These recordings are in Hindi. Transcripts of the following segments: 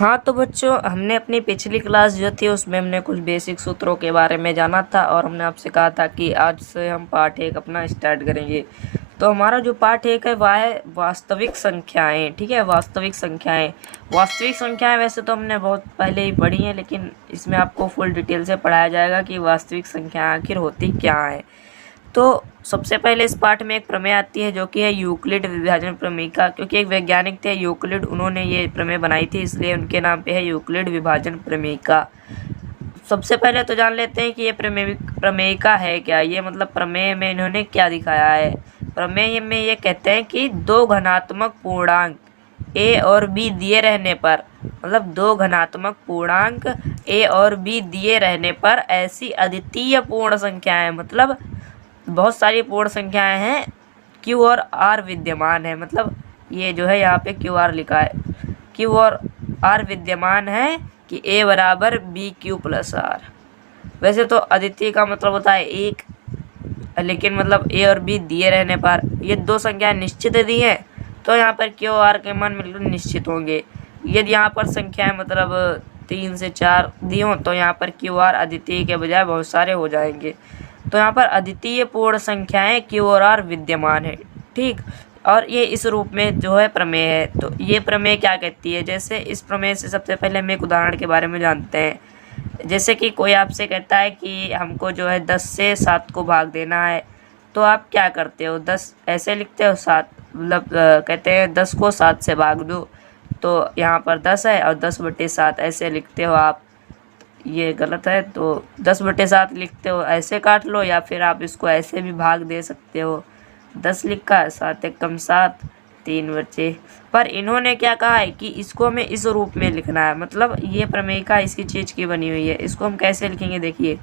हाँ तो बच्चों, हमने अपनी पिछली क्लास जो थी उसमें हमने कुछ बेसिक सूत्रों के बारे में जाना था और हमने आपसे कहा था कि आज से हम पार्ट 1 अपना स्टार्ट करेंगे। तो हमारा जो पार्ट 1 है वह है वास्तविक संख्याएं। ठीक है, वास्तविक संख्याएं वैसे तो हमने बहुत पहले ही पढ़ी हैं, लेकिन इसमें आपको फुल डिटेल से पढ़ाया जाएगा कि वास्तविक संख्या आखिर होती क्या है। तो सबसे पहले इस पाठ में एक प्रमेय आती है जो कि है यूक्लिड विभाजन प्रमेयिका, क्योंकि एक वैज्ञानिक थे यूक्लिड, उन्होंने ये प्रमेय बनाई थी, इसलिए उनके नाम पे है यूक्लिड विभाजन प्रमेयिका। सबसे पहले तो जान लेते हैं कि ये प्रमेयिका है क्या। ये मतलब प्रमेय में इन्होंने क्या दिखाया है। प्रमेय में ये कहते हैं कि दो घनात्मक पूर्णांक ए और बी दिए रहने पर, मतलब दो घनात्मक पूर्णांक ए और बी दिए रहने पर ऐसी अद्वितीय पूर्ण संख्याएं, मतलब बहुत सारी पूर्ण संख्याएं हैं, क्यू और आर विद्यमान है। मतलब ये जो है यहाँ पे क्यू आर लिखा है, क्यू और आर विद्यमान है कि ए बराबर बी क्यू प्लस आर। वैसे तो अद्वितीय का मतलब होता है एक, लेकिन मतलब ए और बी दिए रहने पर ये दो संख्याएं निश्चित दी हैं, तो यहाँ पर क्यू आर के मान बिल्कुल निश्चित होंगे। यदि यहाँ पर संख्याएं मतलब 3 से 4 दी हों तो यहाँ पर क्यू आर अद्वितीय के बजाय बहुत सारे हो जाएंगे। तो यहाँ पर अद्वितीय पूर्ण संख्याएं क्यू और आर विद्यमान है। ठीक, और ये इस रूप में जो है प्रमेय है। तो ये प्रमेय क्या कहती है, जैसे इस प्रमेय से सबसे पहले हम एक उदाहरण के बारे में जानते हैं। जैसे कि कोई आपसे कहता है कि हमको जो है 10 से 7 को भाग देना है, तो आप क्या करते हो, 10 ऐसे लिखते हो, 7 मतलब कहते हैं 10 को 7 से भाग दो, तो यहाँ पर 10 है और 10/7 ऐसे लिखते हो आप। ये गलत है, तो 10/7 लिखते हो, ऐसे काट लो, या फिर आप इसको ऐसे भी भाग दे सकते हो। 10 लिखा है, 7 एकम 7, 3 बचे। पर इन्होंने क्या कहा है कि इसको हमें इस रूप में लिखना है, मतलब ये प्रमेयिका इसी चीज़ की बनी हुई है। इसको हम कैसे लिखेंगे, देखिए,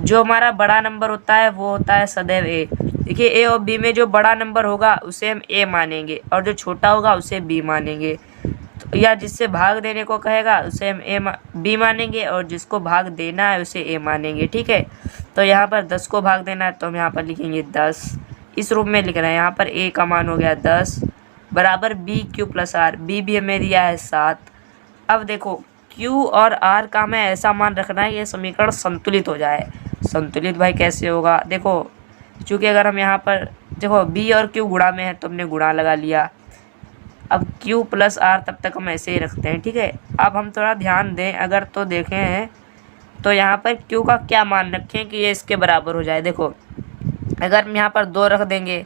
जो हमारा बड़ा नंबर होता है वो होता है सदैव ए। देखिए, ए और बी में जो बड़ा नंबर होगा उसे हम ए मानेंगे और जो छोटा होगा उसे बी मानेंगे। तो या जिससे भाग देने को कहेगा उसे हम बी मानेंगे और जिसको भाग देना है उसे ए मानेंगे। ठीक है, तो यहाँ पर 10 को भाग देना है तो हम यहाँ पर लिखेंगे 10, इस रूप में लिखना है। यहाँ पर ए का मान हो गया 10 बराबर B Q plus R, B भी हमें दिया है 7। अब देखो, क्यू और आर का हमें ऐसा मान रखना है ये समीकरण संतुलित हो जाए। संतुलित भाई कैसे होगा, देखो, चूँकि अगर हम यहाँ पर देखो बी और क्यू गुणा में है तो हमने गुणा लगा लिया। अब q प्लस आर तब तक हम ऐसे ही रखते हैं। ठीक है, अब हम थोड़ा ध्यान दें, अगर तो देखें हैं तो यहाँ पर q का क्या मान रखें कि ये इसके बराबर हो जाए। देखो, अगर हम यहाँ पर 2 रख देंगे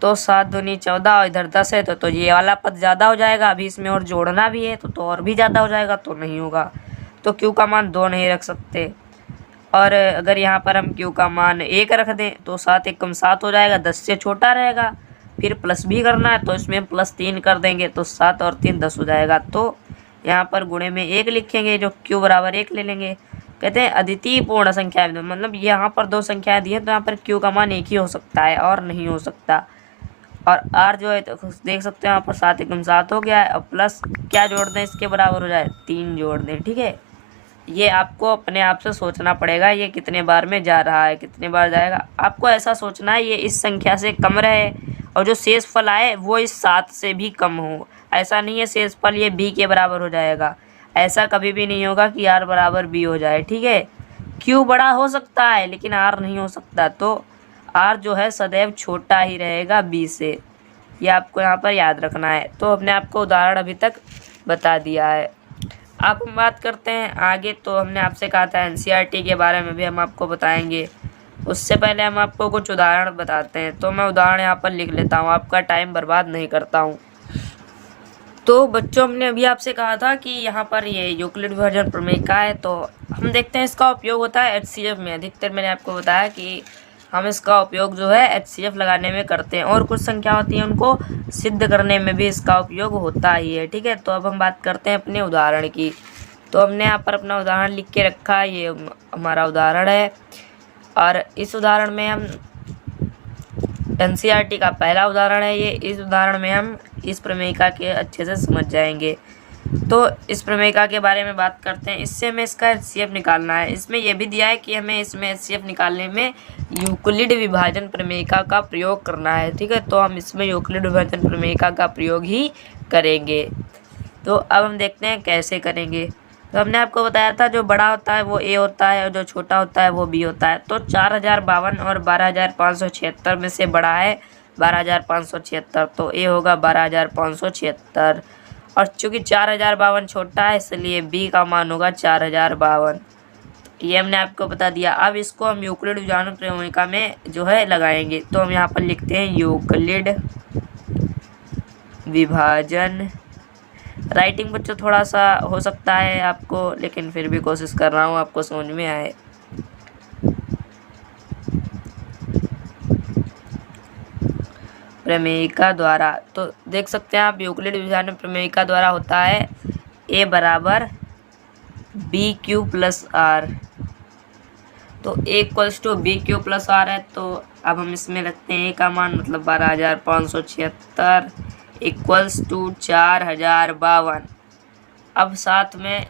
तो 7 दूनी 14 और इधर 10 है तो ये वाला पद ज़्यादा हो जाएगा। अभी इसमें और जोड़ना भी है तो और भी ज़्यादा हो जाएगा, तो नहीं होगा। तो q का मान 2 नहीं रख सकते। और अगर यहाँ पर हम q का मान 1 रख दें तो 7 एकम 7 हो जाएगा, 10 से छोटा रहेगा। फिर प्लस भी करना है तो इसमें +3 कर देंगे तो 7 और 3 10 हो जाएगा। तो यहाँ पर गुणे में 1 लिखेंगे, जो q बराबर 1 ले लेंगे। कहते हैं अद्वितीय पूर्ण संख्या, मतलब यहाँ पर 2 संख्याएं दी हैं तो यहाँ पर q का मान 1 ही हो सकता है और नहीं हो सकता। और r जो है तो देख सकते हैं यहाँ पर 7 एकम 7 हो गया है, और प्लस क्या जोड़ दें इसके बराबर हो जाए, 3 जोड़ दें। ठीक है, ये आपको अपने आप से सोचना पड़ेगा ये कितने बार में जा रहा है, कितने बार जाएगा। आपको ऐसा सोचना है ये इस संख्या से कम रहे और जो शेष फल आए वो इस 7 से भी कम हो। ऐसा नहीं है शेष फल ये b के बराबर हो जाएगा, ऐसा कभी भी नहीं होगा कि r बराबर b हो जाए। ठीक है, q बड़ा हो सकता है लेकिन r नहीं हो सकता, तो r जो है सदैव छोटा ही रहेगा b से। ये आपको यहाँ पर याद रखना है। तो हमने आपको उदाहरण अभी तक बता दिया है। अब हम बात करते हैं आगे। तो हमने आपसे कहा था NCERT के बारे में भी हम आपको बताएंगे, उससे पहले हम आपको कुछ उदाहरण बताते हैं। तो मैं उदाहरण यहाँ पर लिख लेता हूँ, आपका टाइम बर्बाद नहीं करता हूँ। तो बच्चों, हमने अभी आपसे कहा था कि यहाँ पर ये यूक्लिड विभाजन प्रमेयिका है, तो हम देखते हैं इसका उपयोग होता है HCF में। अधिकतर मैंने आपको बताया कि हम इसका उपयोग जो है HCF लगाने में करते हैं, और कुछ संख्या होती है उनको सिद्ध करने में भी इसका उपयोग होता ही है। ठीक है, तो अब हम बात करते हैं अपने उदाहरण की। तो हमने यहाँ पर अपना उदाहरण लिख के रखा है, ये हमारा उदाहरण है, और इस उदाहरण में हम NCERT का पहला उदाहरण है ये। इस उदाहरण में हम इस प्रमेयिका के अच्छे से समझ जाएंगे। तो इस प्रमेयिका के बारे में बात करते हैं। इससे हमें इसका HCF निकालना है। इसमें यह भी दिया है कि हमें इसमें HCF निकालने में यूक्लिड विभाजन प्रमेयिका का प्रयोग करना है। ठीक है, तो हम इसमें यूक्लिड विभाजन प्रमेयिका का प्रयोग ही करेंगे। तो अब हम देखते हैं कैसे करेंगे। तो हमने आपको बताया था जो बड़ा होता है वो ए होता है और जो छोटा होता है वो बी होता है। तो 4052 और 12576 में से बड़ा है 12576, तो ए होगा 12576। और चूंकि 4052 छोटा है इसलिए बी का मान होगा 4052। ये हमने आपको बता दिया। अब इसको हम यूक्लिड विभाजन प्रमेयिका में जो है लगाएंगे। तो हम यहाँ पर लिखते हैं यूक्लिड विभाजन। राइटिंग बच्चों थोड़ा सा हो सकता है आपको, लेकिन फिर भी कोशिश कर रहा हूँ आपको समझ में आए। प्रमेयिका द्वारा, तो देख सकते हैं आप यूक्लिड विभाजन प्रमेयिका द्वारा होता है ए बराबर बी क्यू प्लस आर। तो A equals to B Q plus R है। तो अब हम इसमें रखते हैं ए का मान, मतलब 12576 इक्वल्स टू 4052। अब साथ में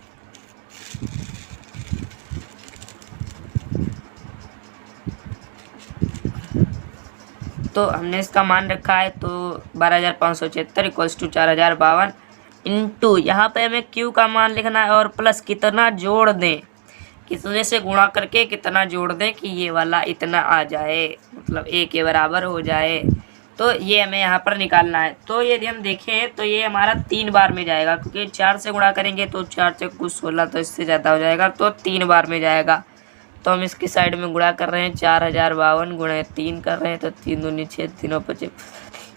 तो हमने इसका मान रखा है, तो 12576 इक्वल्स टू 4052 इंटू यहाँ पे हमें क्यू का मान लिखना है और प्लस कितना जोड़ दें, कितने से गुणा करके कितना जोड़ दें कि ये वाला इतना आ जाए, मतलब ए के बराबर हो जाए। तो ये हमें यहाँ पर निकालना है। तो यदि हम देखें तो ये हमारा 3 बार में जाएगा, क्योंकि 4 से गुणा करेंगे तो 4 से कुछ 16, तो इससे ज़्यादा हो जाएगा, तो 3 बार में जाएगा। तो हम इसकी साइड में गुणा कर रहे हैं, 4052 गुणे 3 कर रहे हैं, तो 3 दूनी 6, 3 25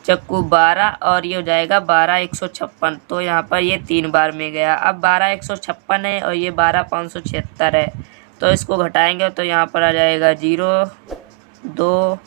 चक्कू 12 और ये हो जाएगा 12156। तो यहाँ पर ये 3 बार में गया। अब 12156 है और ये 12576 है, तो इसको घटाएंगे तो यहाँ पर आ जाएगा 0 2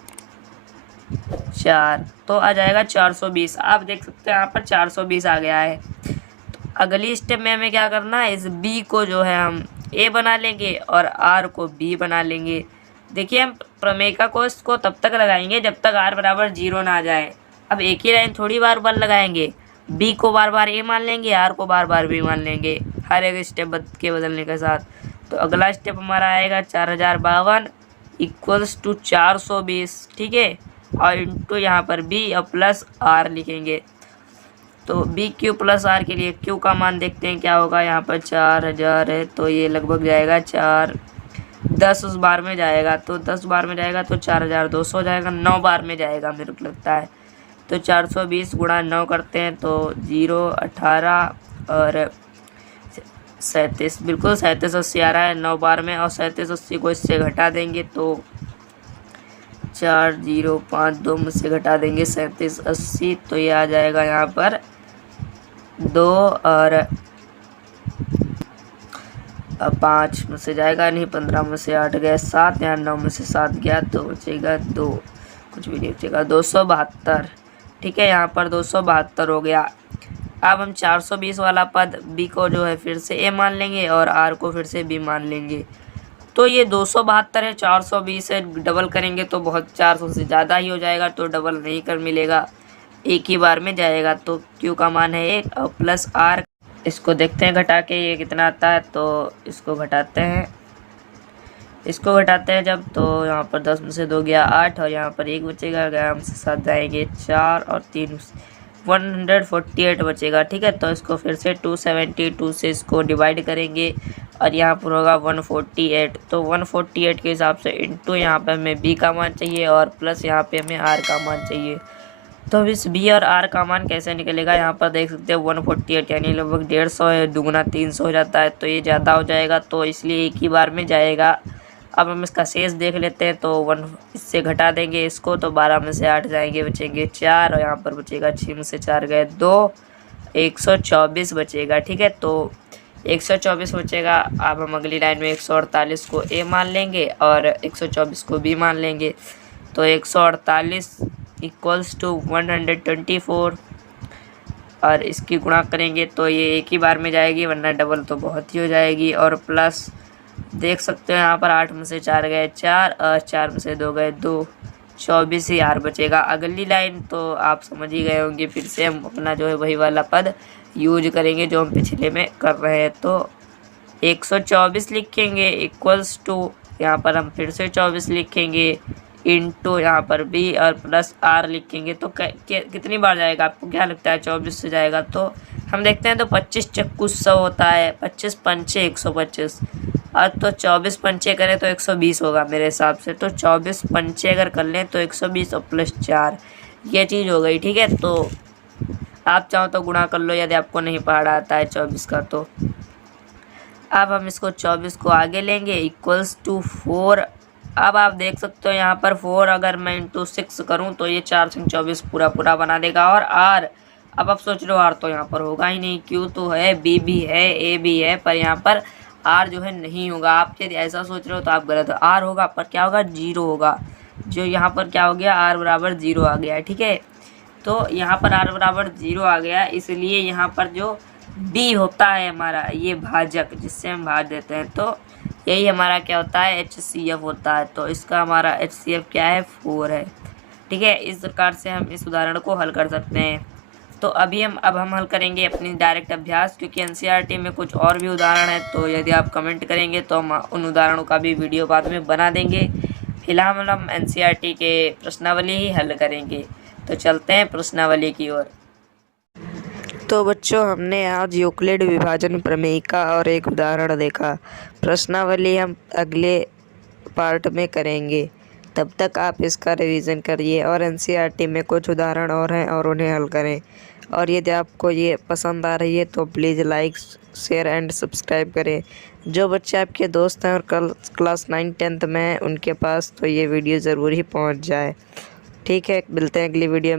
4, तो आ जाएगा 420। आप देख सकते हैं यहाँ पर 420 आ गया है। तो अगली स्टेप में हमें क्या करना है, इस बी को जो है हम ए बना लेंगे और आर को बी बना लेंगे। देखिए हम प्रमेयिका को इसको तब तक लगाएंगे जब तक आर बराबर 0 ना आ जाए। अब एक ही लाइन थोड़ी बार बार लगाएंगे, बी को बार बार ए मान लेंगे, आर को बार बार बी मान लेंगे, हर एक स्टेप के बदलने के साथ। तो अगला स्टेप हमारा आएगा 4052 इक्वल्स टू 420, ठीक है, और इंटू यहाँ पर बी और प्लस आर लिखेंगे। तो बी क्यू प्लस आर के लिए क्यू का मान देखते हैं क्या होगा। यहाँ पर 4000 है, तो ये लगभग जाएगा 10 उस बार में जाएगा, तो 10 बार में जाएगा तो 4200 जाएगा, 9 बार में जाएगा मेरे को लगता है। तो 420 गुणा 9 करते हैं तो 0 18 और 37, बिल्कुल 3780 आ रहा है 9 बार में। और 3780 को इससे घटा देंगे तो 4052 में से घटा देंगे 3780, तो ये आ जाएगा यहाँ पर 2 और 5 में से जाएगा नहीं, 15 में से 8 गए 7, यहाँ 9 में से 7 गया तो बचेगा 2, कुछ भी नहीं बचेगा, 272, ठीक है, यहाँ पर 272 हो गया। अब हम 420 वाला पद बी को जो है फिर से ए मान लेंगे और आर को फिर से बी मान लेंगे। तो ये 272 है, 420 है, डबल करेंगे तो बहुत 400 से ज़्यादा ही हो जाएगा, तो डबल नहीं कर मिलेगा, एक ही बार में जाएगा। तो क्यू का मान है 1 और प्लस आर, इसको देखते हैं घटा के ये कितना आता है। तो इसको घटाते हैं, जब, तो यहाँ पर 10 में से 2 गया 8 और यहाँ पर 1 बचेगा, गया हमसे 7 जाएंगे 4 और 3 148 बचेगा, ठीक है। तो इसको फिर से 272 से इसको डिवाइड करेंगे और यहाँ पर होगा 148। तो 148 के हिसाब से इंटू यहाँ पे हमें बी का मान चाहिए और प्लस यहाँ पे हमें आर का मान चाहिए। तो अब इस बी और आर का मान कैसे निकलेगा, यहाँ पर देख सकते हैं 148 यानी लगभग 150 है, दुगुना 300 हो जाता है, तो ये ज़्यादा हो जाएगा, तो इसलिए एक ही बार में जाएगा। अब हम इसका शेष देख लेते हैं, तो 1 इससे घटा देंगे इसको, तो 12 में से 8 जाएंगे, बचेंगे 4 और यहाँ पर बचेगा 6 में से 4 गए 2, 124 बचेगा, ठीक है। तो 124 बचेगा। अब हम अगली लाइन में 148 को ए मान लेंगे और 124 को बी मान लेंगे। तो 148 इक्वल्स टू 124 और इसकी गुणा करेंगे तो ये एक ही बार में जाएगी, वरना डबल तो बहुत ही हो जाएगी। और प्लस देख सकते हैं यहाँ पर 8 में से 4 गए 4 और 4 में से 2 गए 2, 24 ही आर बचेगा। अगली लाइन तो आप समझ ही गए होंगे, फिर से हम अपना जो है वही वाला पद यूज करेंगे जो हम पिछले में कर रहे हैं। तो 124 लिखेंगे इक्वल्स टू, यहाँ पर हम फिर से 24 लिखेंगे इंटू यहाँ पर बी और प्लस आर लिखेंगे। तो कितनी बार जाएगा, आपको क्या लगता है 24 से जाएगा तो हम देखते हैं तो 25 चक्कू 100 होता है, 25 पंचे 125, और तो 24 पंचे करें तो 120 होगा मेरे हिसाब से। तो 24 पंचे अगर कर लें तो 120 और प्लस 4, ये चीज़ हो गई। ठीक है, तो आप चाहो तो गुणा कर लो यदि आपको नहीं पढ़ा आता है 24 का। तो अब हम इसको 24 को आगे लेंगे इक्वल्स टू 4। अब आप देख सकते हो यहाँ पर 4 अगर मैं इंटू 6 करूँ तो ये 4 से 24 पूरा पूरा बना देगा। और आर, अब आप सोच रहे हो आर तो यहाँ पर होगा ही नहीं, क्यू तो है, बी भी है, ए भी है, पर यहाँ पर आर जो है नहीं होगा। आप यदि ऐसा सोच रहे हो तो आप गलत हो। आर होगा पर क्या होगा, 0 होगा। जो यहाँ पर क्या हो गया, आर बराबर 0 आ गया। ठीक है, तो यहाँ पर आर बराबर 0 आ गया, इसलिए यहाँ पर जो बी होता है हमारा ये भाजक, जिससे हम भाज देते हैं, तो यही हमारा क्या होता है, HCF होता है। तो इसका हमारा HCF क्या है, 4 है। ठीक है, इस प्रकार से हम इस उदाहरण को हल कर सकते हैं। तो अब हम हल करेंगे अपनी डायरेक्ट अभ्यास, क्योंकि NCERT में कुछ और भी उदाहरण है। तो यदि आप कमेंट करेंगे तो हम उन उदाहरणों का भी वीडियो बाद में बना देंगे। फिलहाल हम NCERT के प्रश्नावली ही हल करेंगे। तो चलते हैं प्रश्नावली की ओर। तो बच्चों, हमने आज यूक्लिड विभाजन प्रमेय का और एक उदाहरण देखा। प्रश्नावली हम अगले पार्ट में करेंगे। तब तक आप इसका रिवीजन करिए और NCERT में कुछ उदाहरण और हैं और उन्हें हल करें। और यदि आपको ये पसंद आ रही है तो please like, share and subscribe करें। जो बच्चे आपके दोस्त हैं और कल क्लास 9 10th में हैं उनके पास तो ये वीडियो ज़रूर ही पहुंच जाए। ठीक है, मिलते हैं अगली वीडियो में।